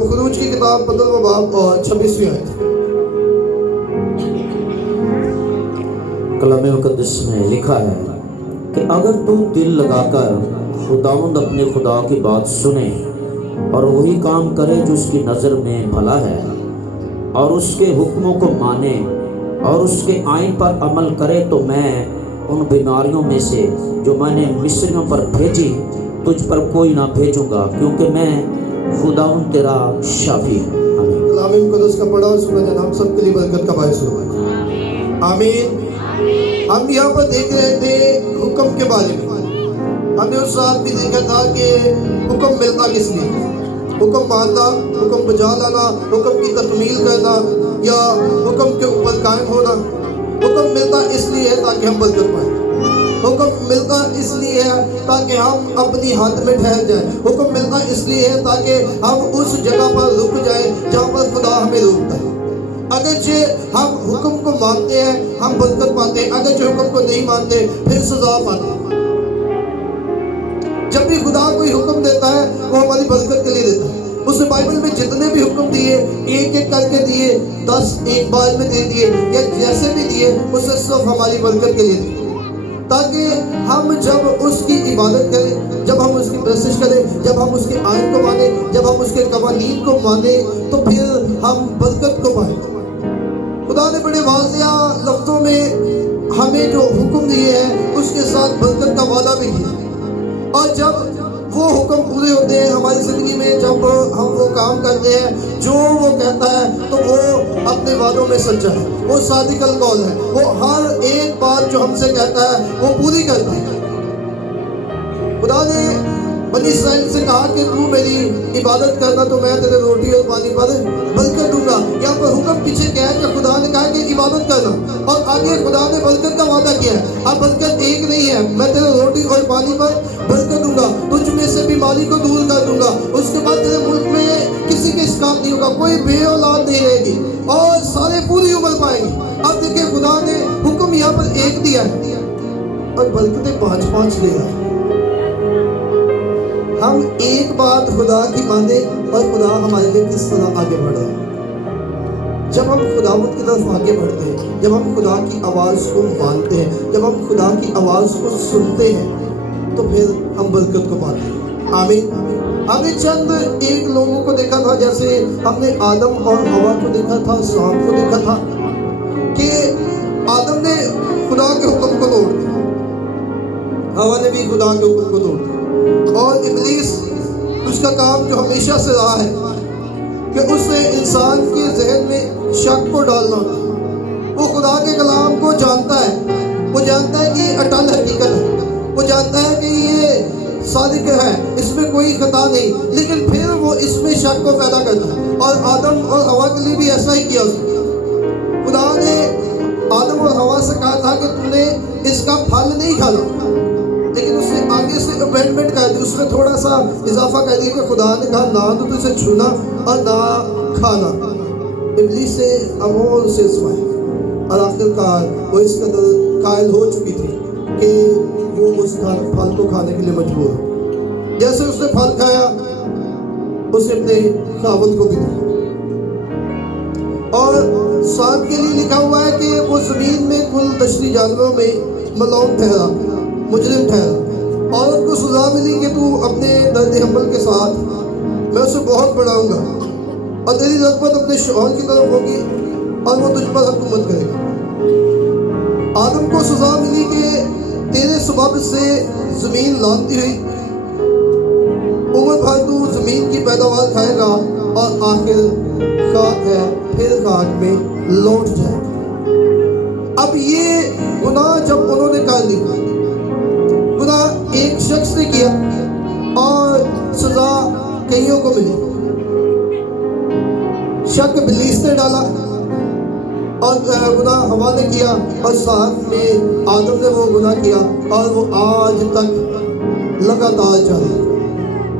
خروج کی کتاب 15واں باب اور 26ویں آیت۔ کلام مقدس میں لکھا ہے کہ اگر تو دل لگا کر خداوند اپنے خدا کی بات سنے اور وہی کام کرے جو اس کی نظر میں بھلا ہے، اور اس کے حکموں کو مانے اور اس کے آئین پر عمل کرے، تو میں ان بیماریوں میں سے جو میں نے مصریوں پر بھیجی تجھ پر کوئی نہ بھیجوں گا، کیونکہ میں خداوند تیرا شافی ہوں۔ آمین۔ کلام مقدس کا پڑھا اور سنا جانا ہم سب کے لیے برکت کا باعث ہو۔ آمین۔ ہم یہاں پر دیکھ رہے تھے حکم کے بارے میں۔ ہم نے اس رات بھی دیکھا تھا کہ حکم ملتا کس لیے، حکم ماننا، حکم بجا لانا، حکم کی تکمیل کرنا یا حکم کے اوپر قائم ہونا۔ حکم ملتا اس لیے ہے تاکہ ہم برکت پائیں۔ حکم ملتا اس لیے ہے تاکہ ہم اپنی حد میں ٹھہر جائیں۔ حکم ملتا اس لیے ہے تاکہ ہم اس جگہ پر رک جائیں جہاں پر خدا ہمیں روکتا ہے۔ اگرچہ ہم حکم کو مانتے ہیں ہم برکت پاتے ہیں، اگرچہ حکم کو نہیں مانتے پھر سزا پاتے ہیں۔ جب بھی خدا کوئی حکم دیتا ہے وہ ہماری برکت کے لیے دیتا ہے۔ اس نے بائبل میں جتنے بھی حکم دیے ایک ایک کر کے دیے، 10 ایک بار میں دے دیے یا جیسے بھی دیے، اسے صرف ہماری برکت کے لیے دیے، تاکہ ہم جب اس کی عبادت کریں، جب ہم اس کی پرستش کریں، جب ہم اس کے آئین کو مانیں، جب ہم اس کے قوانین کو مانیں، تو پھر ہم برکت کو پائیں۔ خدا نے بڑے واضح لفظوں میں ہمیں جو حکم دیے ہیں اس کے ساتھ برکت کا وعدہ بھی کیا، اور جب وہ حکم پورے ہوتے ہیں ہماری زندگی میں، جب ہم وہ کام کرتے ہیں جو وہ کہتا ہے، تو وہ اپنے وعدوں میں سچا ہے، وہ صادق القول ہے، وہ ہر ایک بات جو ہم سے کہتا ہے وہ پوری کرتا ہے۔ خدا نے بنی اسرائیل سے کہا کہ تو میری عبادت کرنا تو میں تیرے روٹی اور پانی پر برکت دوں گا۔ یہاں پر حکم پیچھے کیا ہے کہ خدا نے کہا کہ عبادت کرنا، اور آگے خدا نے برکت کا وعدہ کیا ہے۔ اب برکت ایک نہیں ہے، میں تیرے روٹی اور پانی پر برکت دوں گا، تجھ میں سے بیماری کو دور کر دوں گا، اس کے بعد تیرے ملک میں کسی کے اسکام نہیں ہوگا، کوئی بے اولاد نہیں رہے گی، اور سارے پوری عمر پائیں گے۔ اب دیکھیں خدا نے حکم یہاں پر ایک دیا ہے اور برکتیں 5 دے رہا ہے۔ ہم ایک بات خدا کی مانیں اور خدا ہمارے لیے کس طرح آگے بڑھ رہا ہے۔ جب ہم خداوند کی طرف آگے بڑھتے ہیں، جب ہم خدا کی آواز کو مانتے ہیں، جب ہم خدا کی آواز کو سنتے ہیں، تو پھر ہم برکت کو پاتے ہیں۔ آمین۔ ہم نے چند ایک لوگوں کو دیکھا تھا، جیسے ہم نے آدم اور حوا کو دیکھا تھا، سانپ کو دیکھا تھا کہ آدم نے خدا کے حکم کو توڑ دیا، حوا نے بھی خدا کے حکم کو توڑ دیا، اور ابلیس اس کا کام جو ہمیشہ سے رہا ہے کہ اس نے انسان کے ذہن میں شک کو ڈالنا ہوتا۔ وہ خدا کے کلام کو جانتا ہے، وہ جانتا ہے کہ یہ اٹل حقیقت ہے، وہ جانتا ہے کہ یہ صادق ہے، اس میں کوئی خطا نہیں، لیکن پھر وہ اس میں شک کو پیدا کرتا ہے۔ اور آدم اور حوا کے لیے بھی ایسا ہی کیا اس نے۔ خدا نے آدم اور حوا سے کہا تھا کہ تم نے اس کا پھل نہیں کھانا، لیکن اس نے آگے سے امینڈمنٹ کر دی، اس میں تھوڑا سا اضافہ کر دیا کہ خدا نے کہا نہ تو اسے چھونا اور نہ کھانا۔ ابلیس سے امور سے سوائے، اور آخر کار وہ اس قدر قائل ہو چکی تھی کہ وہ اس پھل کو کھانے کے لیے مجبور ہو۔ جیسے اس نے پھل کھایا، اس نے اپنے خاوند کو بھی دیا، اور سانپ کے لیے لکھا ہوا ہے کہ وہ زمین میں کل دشتی جانوروں میں ملعون ٹھہرا، مجرم ٹھہرا۔ عورت کو سزا ملی کہ تو اپنے درد حمل کے ساتھ میں اسے بہت بڑھاؤں گا، اور تیری رغبت اپنے شوہر کی طرف ہوگی اور وہ تجھ پر حکومت کرے گا۔ آدم کو سزا ملی کہ تیرے سبب سے زمین لانتی ہوئی، عمر بھر تو زمین کی پیداوار کھائے گا، اور آخر خاک ہے پھر خاک میں لوٹ جائے گا۔ اب یہ گناہ جب انہوں نے کر لی، گناہ ایک شخص نے کیا اور سزا کئیوں کو ملی، شک ابلیس نے ڈالا اور گناہ حوا نے کیا، اور ساتھ میں آدم نے وہ گناہ کیا، اور وہ آج تک لگاتار جاری ہے،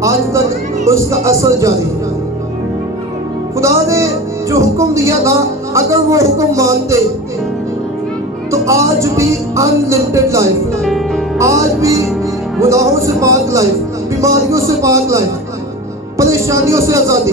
آج تک اس کا اثر جاری ہے۔ خدا نے جو حکم دیا تھا اگر وہ حکم مانتے تو آج بھی انلمیٹڈ لائف، آج بھی گناہوں سے پاک لائف، بیماریوں سے پاک لائف، پریشانیوں سے آزادی،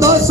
10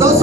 10